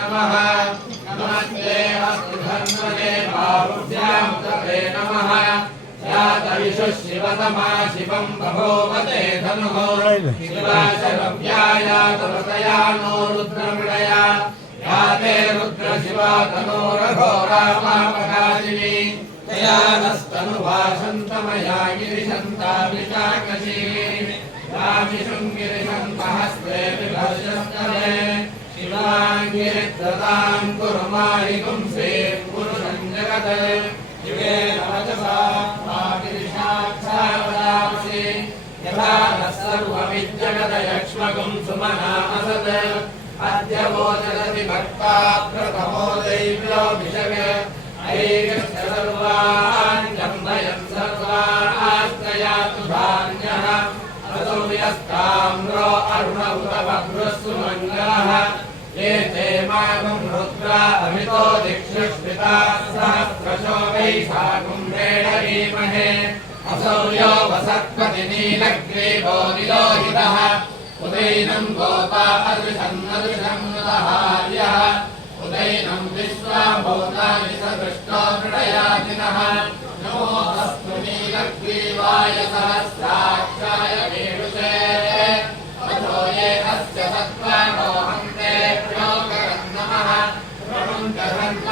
नमः नमस्ते अस्तु धन्वने बाहुभ्यामुदरे नमः यातविषु शिवतमा शिवम् बभोवते धनुः शिवाशरव्याया तपतया नो रुद्रमृडया याते रुद्रशिवा तनोरघो रामापकाशिनी तया नस्तनुभाषन्तमया गिरिशन्ताभिशाकशी रामिशुङ्गिरिशन्तहस्ते विभर्षस्तरे विभर्षस्तवे शिवाङ्गिरित्रतां कुर्माणि पुंसें पुरुषं जगत् युगे नवचसा मागिरिशाक्षावदांसि यथा नः सर्वमिज्जगदयक्ष्मगुं सुमनामसत् अद्य मोचरति भक्ता प्रथमो दैव्योऽभिषवे ऐकस्य सर्वान् जम्भयन् सर्वास्त्रयातु धान्यः असौ यस्ताम्रो अरुण उत भद्रस्सु मङ्गलः ये ते मागं रुद्रा अमितो दिक्षुष्पिता सहस्रशो वै साकुम्भेण ईमहे असौ यो वसत्पति नीलग्रीवो निलोहितः उदैनं गोपा अदृशन्नदृशं नृतहार्यः उदैनं विश्वाभूतानि सदृष्टो मृडयातिनः नमो अस्तु नीलग्रीवाय सहस्राक्षाय मेरुषे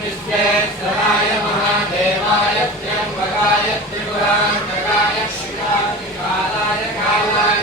विश्वेश्वराय महादेवाय त्र्यम्बकाय त्रिपुरान्तकाय शिवाय कालाय